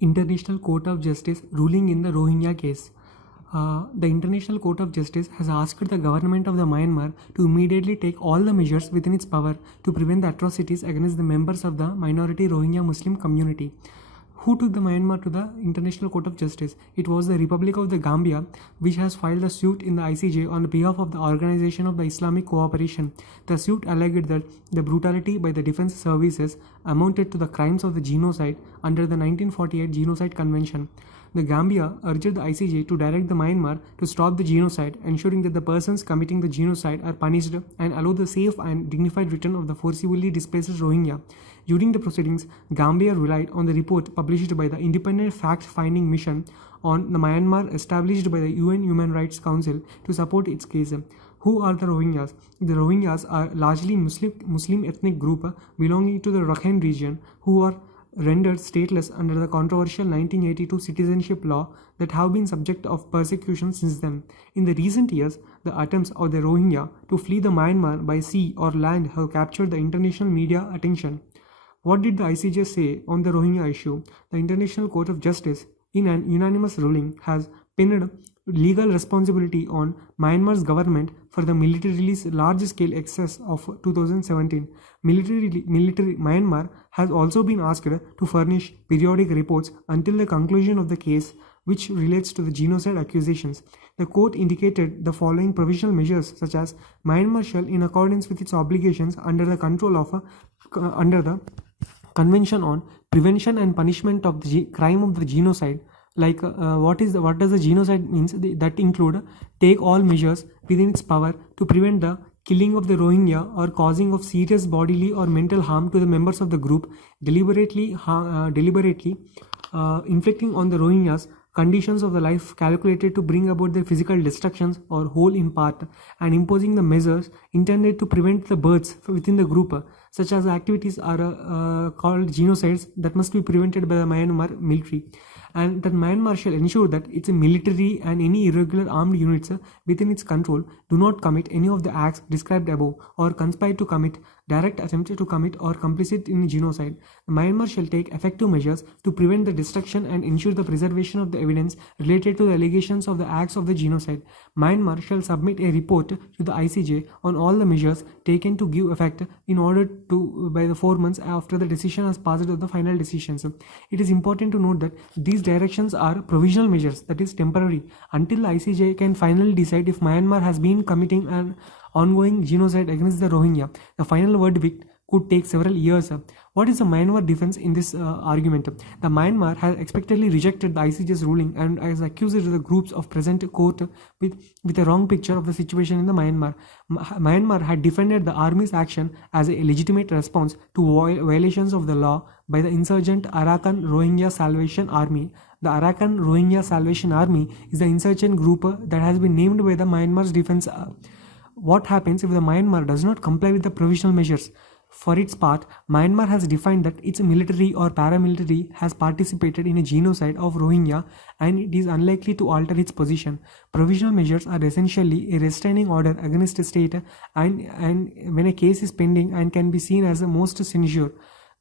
International Court of Justice ruling in the Rohingya case. The International Court of Justice has asked the government of the Myanmar to immediately take all the measures within its power to prevent the atrocities against the members of the minority Rohingya Muslim community. Who took the Myanmar to the International Court of Justice? It was the Republic of the Gambia, which has filed a suit in the ICJ on behalf of the Organization of the Islamic Cooperation. The suit alleged that the brutality by the defense services amounted to the crimes of the genocide under the 1948 Genocide Convention. The Gambia urged the ICJ to direct the Myanmar to stop the genocide, ensuring that the persons committing the genocide are punished and allow the safe and dignified return of the forcibly displaced Rohingya. During the proceedings, Gambia relied on the report published by the Independent Fact-Finding Mission on the Myanmar established by the UN Human Rights Council to support its case. Who are the Rohingyas? The Rohingyas are largely Muslim ethnic group belonging to the Rakhine region who are rendered stateless under the controversial 1982 citizenship law that have been subject of persecution since then. In the recent years, the attempts of the Rohingya to flee the Myanmar by sea or land have captured the international media attention. What did the ICJ say on the Rohingya issue? The International Court of Justice, in an unanimous ruling, has pinned legal responsibility on Myanmar's government for the militarily large-scale excess of 2017. Military Myanmar has also been asked to furnish periodic reports until the conclusion of the case which relates to the genocide accusations. The court indicated the following provisional measures such as Myanmar shall, in accordance with its obligations under the control of under the Convention on Prevention and Punishment of the Crime of the Genocide, like what does the genocide means? That include take all measures within its power to prevent the killing of the Rohingya or causing of serious bodily or mental harm to the members of the group, deliberately inflicting on the Rohingyas conditions of the life calculated to bring about their physical destructions or whole in part, and imposing the measures intended to prevent the births within the group. Such as activities are called genocides that must be prevented by the Myanmar military, and that Myanmar shall ensure that its military and any irregular armed units within its control do not commit any of the acts described above or conspire to commit, direct attempt to commit or complicit in genocide. Myanmar shall take effective measures to prevent the destruction and ensure the preservation of the evidence related to the allegations of the acts of the genocide. Myanmar shall submit a report to the ICJ on all the measures taken to give effect in order to by the 4 months after the decision has passed of the final decisions. It is important to note that these directions are provisional measures, that is temporary, until the ICJ can finally decide if Myanmar has been committing an ongoing genocide against the Rohingya. The final verdict could take several years. What is the Myanmar defense in this argument? The Myanmar has expectedly rejected the ICJ's ruling and has accused the groups of present court with a wrong picture of the situation in the Myanmar. Myanmar had defended the army's action as a legitimate response to violations of the law by the insurgent Arakan Rohingya Salvation Army. The Arakan Rohingya Salvation Army is the insurgent group that has been named by the Myanmar's defense. What happens if the Myanmar does not comply with the provisional measures? For its part, Myanmar has defined that its military or paramilitary has participated in a genocide of Rohingya and it is unlikely to alter its position. Provisional measures are essentially a restraining order against a state and when a case is pending and can be seen as the most censure.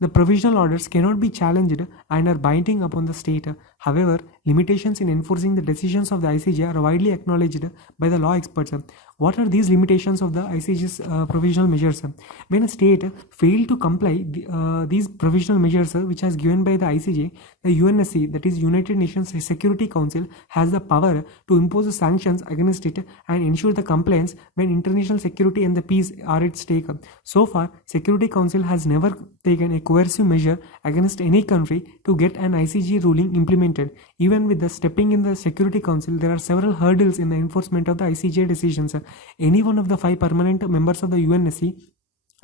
The provisional orders cannot be challenged and are binding upon the state. However, limitations in enforcing the decisions of the ICJ are widely acknowledged by the law experts. What are these limitations of the ICJ's provisional measures? When a state failed to comply these provisional measures which has given by the ICJ, the UNSC, that is United Nations Security Council, has the power to impose sanctions against it and ensure the compliance when international security and the peace are at stake. So far, Security Council has never taken a coercive measure against any country to get an ICJ ruling implemented. Even with the stepping in the Security Council, there are several hurdles in the enforcement of the ICJ decisions. Any one of the 5 permanent members of the UNSC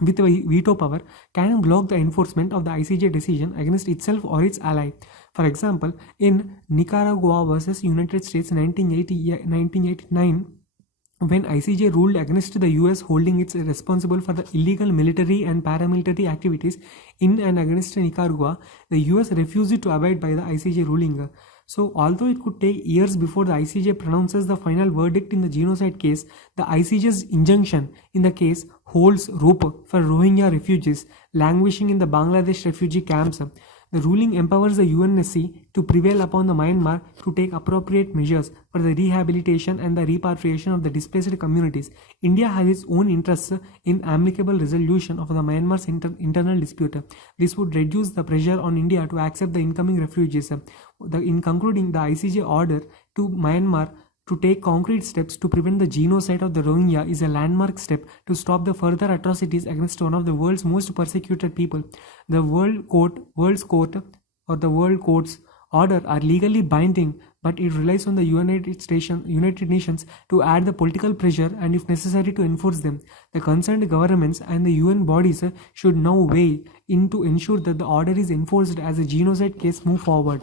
with veto power can block the enforcement of the ICJ decision against itself or its ally. For example, in Nicaragua versus United States 1989, when ICJ ruled against the US holding its responsible for the illegal military and paramilitary activities in and against Nicaragua, the US refused to abide by the ICJ ruling. So, although it could take years before the ICJ pronounces the final verdict in the genocide case, the ICJ's injunction in the case holds rope for Rohingya refugees languishing in the Bangladesh refugee camps. The ruling empowers the UNSC to prevail upon the Myanmar to take appropriate measures for the rehabilitation and the repatriation of the displaced communities. India has its own interests in amicable resolution of the Myanmar's internal dispute. This would reduce the pressure on India to accept the incoming refugees. In concluding, the ICJ order to Myanmar to take concrete steps to prevent the genocide of the Rohingya is a landmark step to stop the further atrocities against one of the world's most persecuted people. The World's Court or the World Court's order are legally binding, but it relies on the United Nations to add the political pressure and if necessary to enforce them. The concerned governments and the UN bodies should now weigh in to ensure that the order is enforced as a genocide case move forward.